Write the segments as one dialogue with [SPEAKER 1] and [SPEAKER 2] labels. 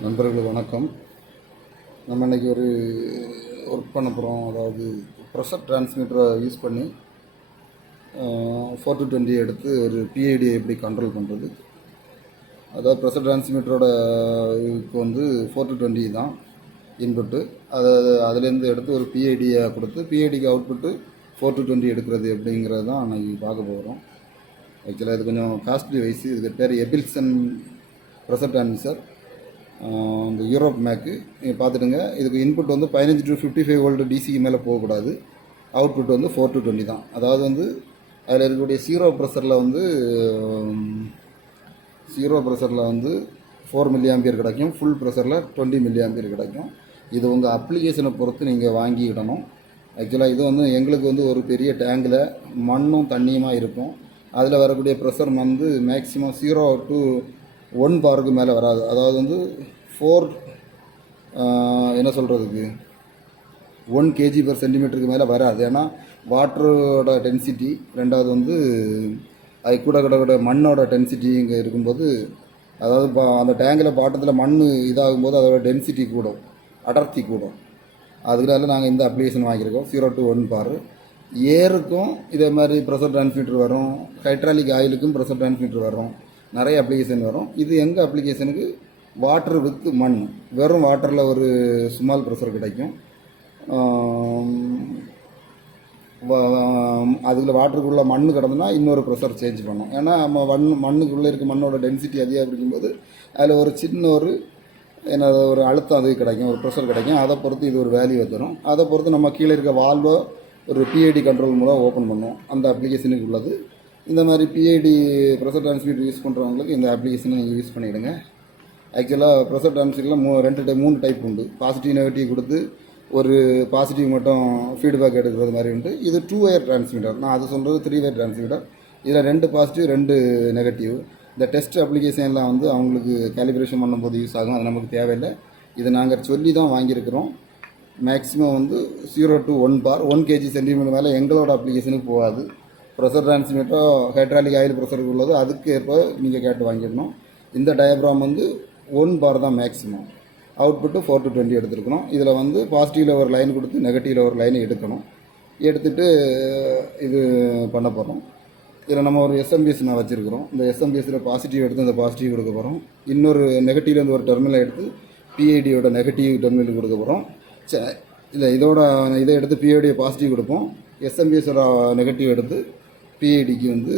[SPEAKER 1] நண்பர்கள் வணக்கம். நம்ம இன்னைக்கு ஒரு ஒர்க் பண்ண போகிறோம் அதாவது ப்ரெஷர் டிரான்ஸ்மிட்டரை யூஸ் பண்ணி ஃபோர் டு டுவெண்ட்டி எடுத்து ஒரு பிஐடியை எப்படி கண்ட்ரோல் பண்ணுறது அதாவது ப்ரெஷர் டிரான்ஸ்மிட்டரோட இதுக்கு வந்து ஃபோர் டு டுவெண்ட்டி தான் இன்புட்டு அதை அதுலேருந்து எடுத்து ஒரு பிஐடியை கொடுத்து பிஐடிக்கு அவுட்புட்டு ஃபோர் டு டுவெண்ட்டி எடுக்கிறது எப்படிங்கிறது தான் அன்றைக்கி பார்க்க போகிறோம் ஆக்சுவலாக இது கொஞ்சம் காஸ்ட்லி வைஸ் இதுக்கு பேர் எபில்சன் ப்ரெஷர் டிரான்ஸ்மிட்டர் இந்த யூரோப் மேக்கு நீங்கள் பார்த்துடுங்க. இதுக்கு இன்புட் வந்து பதினஞ்சு டு ஃபிஃப்டி ஃபைவ் வோல்ட் டிசிக்கு மேலே போகக்கூடாது. அவுட்புட் வந்து ஃபோர் டு டுவெண்ட்டி தான். அதாவது வந்து அதில் இருக்கக்கூடிய சீரோ ப்ரெஷரில் வந்து சீரோ ப்ரெஷரில் வந்து ஃபோர் மில்லி ஆம்பியர் கிடைக்கும். ஃபுல் ப்ரெஷரில் டுவெண்ட்டி மில்லி ஆம்பியர் கிடைக்கும். இது உங்கள் அப்ளிகேஷனை பொறுத்து நீங்கள் வாங்கிக்கிடணும். ஆக்சுவலாக இது வந்து எங்களுக்கு வந்து ஒரு பெரிய டேங்கில் மண்ணும் தண்ணியுமாக இருக்கும். அதில் வரக்கூடிய ப்ரெஷர் வந்து மேக்ஸிமம் ஜீரோ டு ஒன் பாருக்கு மேலே வராது. அதாவது வந்து ஃபோர் என்ன சொல்கிறதுக்கு ஒன் கேஜி பர் சென்டிமீட்டருக்கு மேலே வராது. ஏன்னா வாட்டரோட டென்சிட்டி ரெண்டாவது வந்து அது கூட கூட கூட மண்ணோட டென்சிட்டி இங்கே இருக்கும்போது அதாவது பா- அந்த டேங்கில் பாட்டத்தில் மண் இதாகும்போது அதோட டென்சிட்டி கூடும். அடர்த்தி கூடும். அதுக்குனால நாங்கள் இந்த அப்ளிகேஷன் வாங்கியிருக்கோம். Zero to one bar. ஏருக்கும் இதே மாதிரி ப்ரெஷர் டிரான்ஸ்மிட்டர் வரும். ஹைட்ராலிக் ஆயிலுக்கும் ப்ரெஷர் டிரான்ஸ்மிட்டர் வரும். நிறைய அப்ளிகேஷன் வரும். இது எங்கள் அப்ளிகேஷனுக்கு வாட்டர் வித் மண். வெறும் வாட்டரில் ஒரு ஸ்மால் ப்ரெஷர் கிடைக்கும். அதில் வாட்டருக்குள்ளே மண் கிடந்துன்னா இன்னொரு ப்ரெஷர் சேஞ்ச் பண்ணும். ஏன்னா நம்ம மண் மண்ணுக்குள்ளே இருக்க மண்ணோட டென்சிட்டி அதிகம் இருக்கும்போது அதில் ஒரு சின்ன ஒரு என்ன ஒரு அழுத்தம் அது கிடைக்கும் ஒரு ப்ரெஷர் கிடைக்கும். அதை பொறுத்து இது ஒரு வேல்யூ தரும். அதை பொறுத்து நம்ம கீழே இருக்க வால்வோ ஒரு பிஐடி கண்ட்ரோல் மூலம் ஓப்பன் பண்ணோம். அந்த அப்ளிகேஷனுக்கு உள்ளது. இந்த மாதிரி பிஐடி ப்ரெஷர் டிரான்ஸ்மிட்டர் யூஸ் பண்ணுறவங்களுக்கு இந்த அப்ளிகேஷனை நீங்கள் யூஸ் பண்ணிவிடுங்க ஆக்சுவலாக ப்ரெஷர் டிரான்ஸ்மிட்டரில் மூ ரெண்டு டைப் மூணு டைப் உண்டு. பாசிட்டிவ் நெகட்டிவ் கொடுத்து ஒரு பாசிட்டிவ் மட்டும் ஃபீட்பேக் எடுக்கிறது மாதிரி உண்டு. இது டூ ஒயர் டிரான்ஸ்மிட்டர் நான் அது சொல்கிறது த்ரீ ஒயர் டிரான்ஸ்மிட்டர் இதில் ரெண்டு பாசிட்டிவ் ரெண்டு நெகட்டிவ் இந்த டெஸ்ட் அப்ளிகேஷன்லாம் வந்து அவங்களுக்கு கேலிப்ரேஷன் பண்ணும்போது யூஸ் ஆகும். அது நமக்கு தேவையில்லை. இதை நாங்கள் சொல்லி தான் வாங்கியிருக்கிறோம். மேக்ஸிமம் வந்து zero to one bar one KG centimetre மேலே எங்களோட அப்ளிகேஷனுக்கு போகாது. ப்ரெஷர் டிரான்ஸ்மிட்டோ ஹைட்ராலிக் ஆயில் ப்ரெஷருக்கு உள்ளது. அதுக்கு ஏற்ப நீங்கள் கேட்டு வாங்கிடணும். இந்த டயப்ராம் வந்து ஒன் பார் தான் maximum output four to twenty எடுத்துருக்கணும். இதில் வந்து பாசிட்டிவில் ஒரு லைன் கொடுத்து நெகட்டிவில் ஒரு லைன் எடுக்கணும். எடுத்துட்டு இது பண்ண போகிறோம் இதில் நம்ம ஒரு எஸ்எம்பிஎஸ் நான் வச்சுருக்கிறோம். இந்த எஸ்எம்பிஎஸில் பாசிட்டிவ் எடுத்து அந்த பாசிட்டிவ் கொடுக்க போகிறோம் இன்னொரு நெகட்டிவ்லேருந்து ஒரு டெர்மினல் எடுத்து பிஐடியோட நெகட்டிவ் டெர்மினல் கொடுக்க போகிறோம் சே இல்லை இதோட இதை எடுத்து பிஐடியை பாசிட்டிவ் கொடுப்போம். எஸ்எம்பிஎஸோட நெகட்டிவ் எடுத்து பிஐடிக்கு வந்து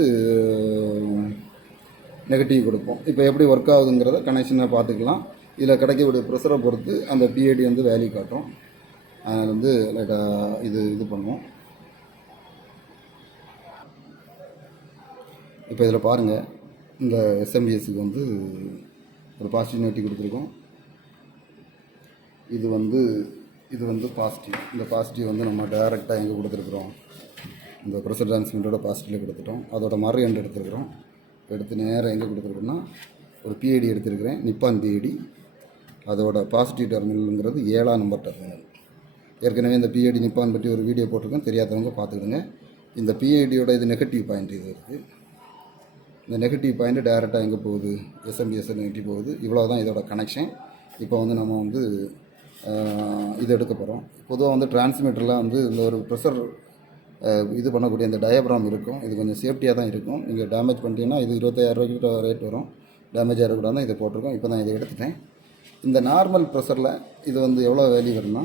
[SPEAKER 1] நெகட்டிவ் கொடுப்போம். இப்போ எப்படி ஒர்க் ஆகுதுங்கிறத கனெக்ஷனை பார்த்துக்கலாம். இதில் கிடைக்கக்கூடிய ப்ரெஷரை பொறுத்து அந்த பிஐடி வந்து வேல்யூ காட்டும். அதனால் வந்து லைட்டாக இது இது பண்ணுவோம். இப்போ இதில் பாருங்கள் இந்த எஸ்எம்பிஎஸ்க்கு வந்து ஒரு பாசிட்டிவ் நெகட்டிவ் கொடுத்துருக்கோம். இது வந்து இது வந்து பாசிட்டிவ் இந்த பாசிட்டிவ் வந்து நம்ம டைரெக்டாக எங்கே கொடுத்துருக்குறோம்? இந்த ப்ரெஷர் டான்ஸ்மெண்ட்டோட பாசிட்டிவ் கொடுத்துட்டோம். அதோட மறு எண்டு எடுத்துருக்குறோம். எடுத்து நேராக எங்கே கொடுத்துருக்குறோன்னா ஒரு பிஐடி எடுத்துருக்கிறேன். நிப்பான் பிஐடி அதோட பாசிட்டிவ் டெர்மினலுங்கிறது ஏழாம் நம்பர் டெர்மினல் ஏற்கனவே இந்த பிஐடி நிப்பான் பற்றி ஒரு வீடியோ போட்டிருக்கேன் தெரியாதவங்க பார்த்துக்கிடுங்க. இந்த பிஐடியோட இது நெகட்டிவ் பாயிண்ட் இது இருக்குது இந்த நெகட்டிவ் பாயிண்ட் டைரெக்டாக எங்கே போகுது? எஸ்எம்பிஎஸ் நெகட்டிவ் போகுது. இவ்வளோ தான் இதோட கனெக்ஷன் இப்போ வந்து நம்ம வந்து இது எடுக்க போகிறோம் பொதுவாக வந்து டிரான்ஸ்மிட்டரில் வந்து இந்த ஒரு ப்ரெஷர் இது பண்ணக்கூடிய இந்த டயப்ராம் இருக்கும். இது கொஞ்சம் சேஃப்டியாக தான் இருக்கும். நீங்கள் டேமேஜ் பண்ணிட்டீங்கன்னா இது இருபத்தாயிரம் ரூபாய் ரேட் வரும். டேமேஜ் ஆகிடக்கூடாது தான் இதை போட்டிருக்கோம். இப்போ தான் இதை எடுத்துட்டேன். இந்த நார்மல் ப்ரெஷரில் இது வந்து எவ்வளோ வேல்யூ வரும்னா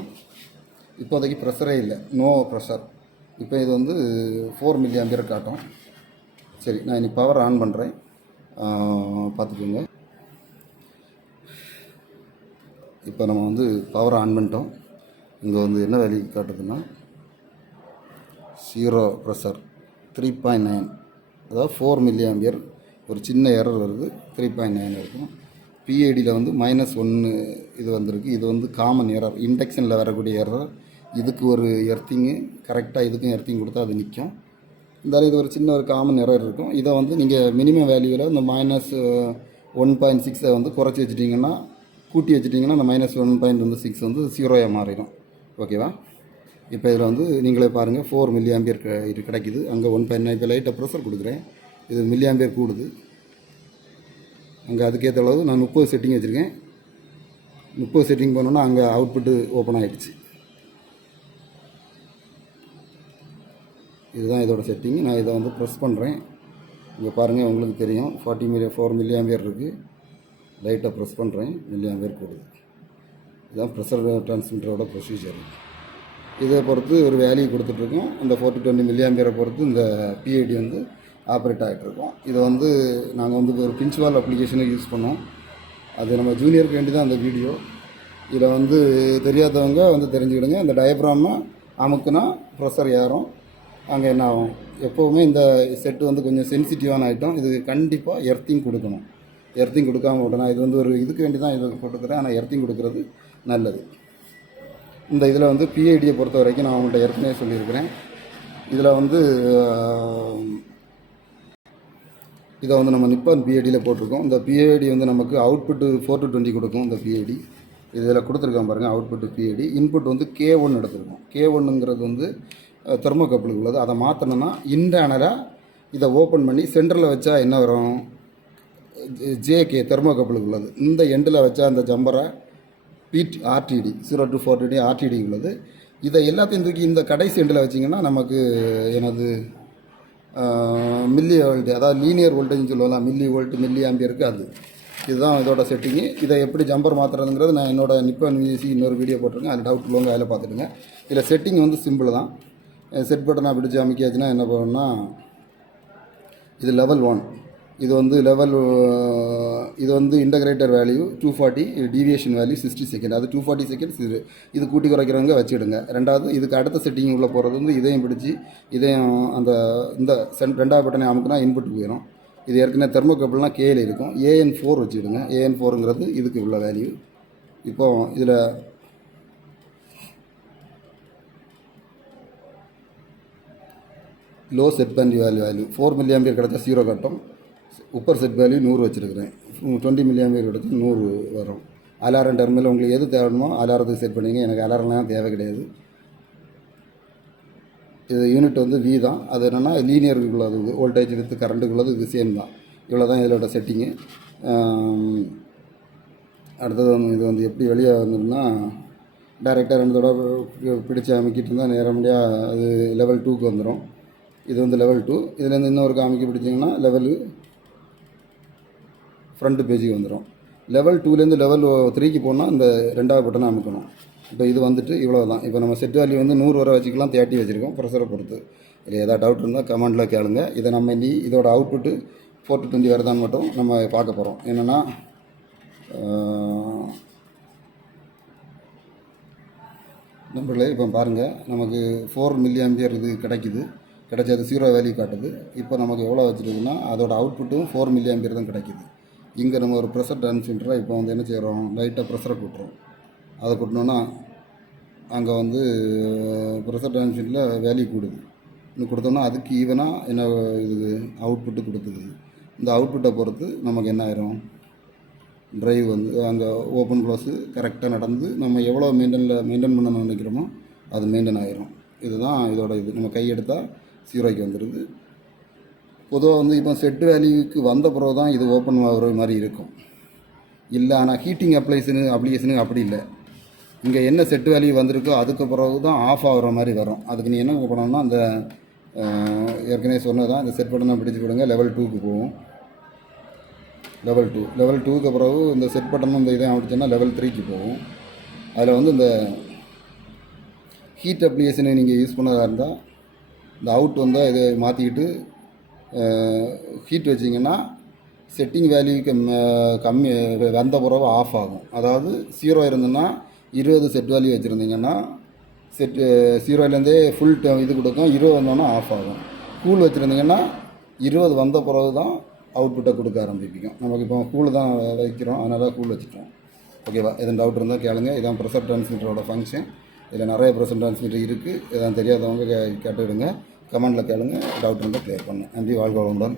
[SPEAKER 1] இப்போதைக்கு ப்ரெஷரே இல்லை. நோ ப்ரெஷர் இப்போ இது வந்து ஃபோர் மில்லி ஆம்பியர் காட்டும். சரி நான் இனி பவர் ஆன் பண்ணுறேன் பார்த்துக்கோங்க. இப்போ நம்ம வந்து பவர் ஆன் பண்ணிட்டோம். இங்கே வந்து என்ன value காட்டுதுன்னா zero pressure three point nine அதாவது ஃபோர் மில்லி ஆம்பியர் ஒரு சின்ன எரர் வருது த்ரீ பாயிண்ட் நைன் இருக்கும். பிஏடியில் வந்து மைனஸ் ஒன்று இது வந்திருக்கு. இது வந்து காமன் எரர் இண்டக்ஷனில் வரக்கூடிய எரர் இதுக்கு ஒரு எர்த்திங்கு கரெக்டாக இதுக்கும் எர்த்திங் கொடுத்தா அது நிற்கும் இருந்தாலும் இது ஒரு சின்ன ஒரு காமன் எரர் இருக்கும். இதை வந்து நீங்கள் மினிமம் வேல்யூவில் இந்த மைனஸ் ஒன் பாயிண்ட் சிக்ஸை வந்து குறைச்சி வச்சிட்டிங்கன்னா கூட்டி வச்சிட்டிங்கன்னா அந்த மைனஸ் ஒன் பாயிண்ட் வந்து சிக்ஸ் வந்து ஜீரோயாக மாறிடும். ஓகேவா இப்போ இதில் வந்து நீங்களே பாருங்கள் ஃபோர் மில்லி ஆம்பியர் இது கிடைக்குது. அங்கே ஒன் பாயிண்ட் இப்போ லைட்டாக ப்ரெஷர் கொடுக்குறேன். இது மில்லி ஆம்பியர் கூடுது. அங்கே அதுக்கேற்ற அளவு நான் முப்பது செட்டிங் வச்சுருக்கேன். முப்பது செட்டிங் பண்ணோன்னா அங்கே அவுட்புட்டு ஓப்பன் ஆகிடுச்சு இதுதான் இதோட செட்டிங் நான் இதை வந்து ப்ரெஸ் பண்ணுறேன் இங்கே பாருங்கள் உங்களுக்கு தெரியும். Forty milli four milli ampere இருக்குது லைட்டாக ப்ரெஸ் பண்ணுறேன் மில்லி ஆம்பியர் கூடுது. இதுதான் ப்ரெஷர் டிரான்ஸ்மிட்டரோட ப்ரொசீஜர் இதை பொறுத்து ஒரு வேல்யூ கொடுத்துட்ருக்கோம். அந்த ஃபோர்ட்டி டுவெண்ட்டி மில்லியாம்பியரை பொறுத்து இந்த பிஐடி வந்து ஆப்ரேட் ஆகிட்ருக்கோம் இதை வந்து நாங்கள் வந்து ஒரு பிரின்சிபால் அப்ளிகேஷனை யூஸ் பண்ணோம். அது நம்ம ஜூனியருக்கு வேண்டி தான் அந்த வீடியோ இதில் வந்து தெரியாதவங்க வந்து தெரிஞ்சுக்கிடுங்க. இந்த டயப்ராமை அமுக்குனா ப்ரெஷர் ஏறும். அங்கே என்ன ஆகும்? எப்போவுமே இந்த செட்டு வந்து கொஞ்சம் சென்சிட்டிவான ஐட்டம் இது கண்டிப்பாக எர்த்திங் கொடுக்கணும். எர்த்திங் கொடுக்காம விடணும் இது வந்து ஒரு இதுக்கு வேண்டி தான் இது போட்டுக்கிறேன். ஆனால் எர்த்திங் கொடுக்கறது நல்லது. இந்த இதில் வந்து பிஐடியை பொறுத்த வரைக்கும் நான் உங்கள்கிட்ட ஏற்கனவே சொல்லியிருக்கிறேன். இதில் வந்து இதை வந்து நம்ம நிப்பான் பிஐடியில் போட்டிருக்கோம். இந்த பிஐடி வந்து நமக்கு அவுட்புட்டு ஃபோர் டு டுவெண்ட்டி கொடுக்கும் இந்த பிஐடி இதில் கொடுத்துருக்கோம் பாருங்கள் அவுட்புட்டு பிஐடி இன்புட் வந்து கே ஒன் எடுத்துருக்கோம். கே ஒன்னுங்கிறது வந்து தெர்மோகப்பிளுக்கு உள்ளது அதை மாற்றணும்னா இன்டர்னலாக இதை ஓப்பன் பண்ணி சென்டரில் வச்சா என்ன வரும்? ஜேகே தெர்மோகப்பிளுக்கு உள்ளது இந்த எண்டில் வச்சா அந்த ஜம்பரை fit RTD zero to four DD RTD உள்ளது. இதை எல்லாத்தையும் தூக்கி இந்த கடைசி எண்டில் வச்சிங்கன்னா நமக்கு எனது மில்லி வோல்ட் அதாவது லீனியர் வோல்டேஜ்னு சொல்லலாம் மில்லி வோல்ட் மில்லி ஆம்பியருக்கு அது. இதுதான் இதோட செட்டிங்கு இதை எப்படி ஜம்பர் மாற்றுறதுங்கிறது நான் என்னோட நிப்பான் விசி இன்னொரு வீடியோ போட்டிருக்கேன். அது டவுட் உள்ளவங்க அதில் பார்த்துடுங்க. இதில் செட்டிங் வந்து சிம்பிள் தான். செட் பட்டனை பிடிச்சி அமைக்காச்சுன்னா என்ன பண்ணணும்னா இது லெவல் ஒன் இது வந்து லெவல் இது வந்து integrator value two forty deviation value sixty second அது டூ ஃபார்ட்டி செகண்ட்ஸ் இது இது கூட்டி குறைக்கிறவங்க வச்சுடுங்க. ரெண்டாவது இதுக்கு அடுத்த செட்டிங் உள்ளே போகிறது வந்து இதையும் பிடிச்சி இதையும் அந்த இந்த சென் ரெண்டாவது பட்டனை அமுக்குனா இன்புட் போயிடும் இது ஏற்கனவே தெர்மோகப்பிள்லாம் கேல இருக்கும். ஏஎன் ஃபோர் வச்சுடுங்க. ஏஎன் ஃபோருங்கிறது இதுக்கு உள்ள வேல்யூ இப்போ இதில் low set value value value four milliampere கிடச்சா ஜீரோ கட்டம். உப்பர் செட் வேல்யூ நூறு வச்சுருக்கிறேன். டுவெண்ட்டி மில்லி ஆம்பியர் நூறு வரும். அலாரம் டெர்மினல் உங்களுக்கு எது தேவைமோ அலாரத்துக்கு செட் பண்ணிங்க. எனக்கு அலாரம்லாம் தேவை கிடையாது. இது யூனிட் வந்து வி தான். அது என்னென்னா லீனியருக்கு அது வோல்டேஜ் வித் கரண்ட்டுக்குள்ளது இது சேம் தான். இவ்வளோ தான் இதோட செட்டிங்கு அடுத்தது வந்து இது வந்து எப்படி வெளியே வந்ததுன்னா டேரெக்டாக ரெண்டு தடவை பிடிச்சி அமைக்கிட்டு இருந்தால் நேரடியாக அது லெவல் டூக்கு வந்துடும் இது வந்து லெவல் டூ இதுலேருந்து இன்னொரு அமைக்க பிடிச்சிங்கன்னா லெவலு ஃப்ரண்ட் பேஜுக்கு வந்துடும் லெவல் டூலேருந்து லெவல் த்ரீக்கு போனால் இந்த ரெண்டாவது பட்டனை அமைக்கணும். இப்போ இது வந்துட்டு இவ்வளோ தான் இப்போ நம்ம செட் வேல்யூ வந்து நூறு வரை வச்சுக்கலாம் தேர்ட்டி வச்சுருக்கோம் ப்ரெஷரை பொறுத்து. இல்லை ஏதாவது டவுட் இருந்தால் கமெண்டில் கேளுங்க. இதை நம்ம இனி இதோட அவுட்புட்டு ஃபோர் டு டுவெண்ட்டி வரதான் மட்டும் நம்ம பார்க்க போகிறோம் என்னென்னா நம்பர்களே இப்போ பாருங்கள் நமக்கு ஃபோர் மில்லியம்பியர் இது கிடைக்குது. கிடைச்சது ஜீரோ வேல்யூ காட்டுது. இப்போ நமக்கு எவ்வளோ வச்சுருக்குன்னா அதோட அவுட்புட்டும் ஃபோர் மில்லியம்பியர் தான் கிடைக்குது. இங்கே நம்ம ஒரு ப்ரெஷர் டிரான்ஸ்மிட்டரை இப்போ வந்து என்ன செய்கிறோம்? லைட்டாக ப்ரெஷரை கூட்டுறோம். அதை கூட்டினோன்னா அங்கே வந்து ப்ரெஷர் டிரான்ஸ்மிட்டில் வேல்யூ கூடுது. இன்னும் கொடுத்தோம்னா அதுக்கு ஈவனாக என்ன இது அவுட்புட்டு கொடுத்துது இந்த அவுட்புட்டை பொறுத்து நமக்கு என்ன ஆயிரும்? ட்ரைவ் வந்து அங்கே ஓப்பன் க்ளோஸு கரெக்டாக நடந்து நம்ம எவ்வளோ மெயின்டனில் மெயின்டைன் பண்ணணும்னு நினைக்கிறோமோ அது மெயின்டைன் ஆயிரும். இதுதான் இதோட இது. நம்ம கையெடுத்தால் எடுத்தால் வந்துடுது பொதுவாக வந்து இப்போ செட் வேல்யூக்கு வந்த பிறகு தான் இது ஓப்பன் ஆகிற மாதிரி இருக்கும். இல்லை ஆனால் ஹீட்டிங் அப்ளைஸனு அப்ளிகேஷனு அப்படி இல்லை. இங்கே என்ன செட் வேல்யூ வந்திருக்கோ அதுக்கு பிறகு தான் ஆஃப் ஆகிற மாதிரி வரும். அதுக்கு நீ என்ன பண்ணணும்னா அந்த ஏற்கனவே சொன்னதான் இந்த செட் பட்டனை பிடிச்சி கொடுங்க லெவல் டூக்கு போகும் லெவல் டூ லெவல் டூக்கு பிறகு இந்த செட் பட்டனும் இந்த இதை அமைச்சோன்னா லெவல் த்ரீக்கு போகும் அதில் வந்து இந்த ஹீட் அப்ளிகேஷனை நீங்கள் யூஸ் பண்ணதாக இருந்தால் இந்த அவுட் வந்தால் இதை மாற்றிக்கிட்டு ஹீட் வச்சிங்கன்னா செட்டிங் வேல்யூக்கு கம்மி வந்த பிறகு ஆஃப் ஆகும். அதாவது ஜீரோ இருந்ததுன்னா இருபது செட் வேல்யூ வச்சுருந்தீங்கன்னா செட் ஜீரோலேருந்தே ஃபுல் இது கொடுக்கும். இருபது வந்தோன்னா ஆஃப் ஆகும். கூல் வச்சுருந்தீங்கன்னா இருபது வந்த பிறகு தான் அவுட்புட்டை கொடுக்க ஆரம்பிக்கும். நமக்கு இப்போ கூல் தான் வைக்கிறோம். அதனால் கூல் வச்சுட்டோம். ஓகேவா எதுவும் டவுட் இருந்தால் கேளுங்க. இதான் ப்ரெஷர் டிரான்ஸ்மிட்டரோட ஃபங்க்ஷன் இதில் நிறைய ப்ரெஷர் டிரான்ஸ்மிட்டர் இருக்குது இதான் தெரியாதவங்க கே கேட்டுவிடுங்க. கமெண்டில் கேளுங்க டவுட் இருந்தால் கிளியர் பண்ணுங்க. நன்றி வாழ்க வளமுடன்.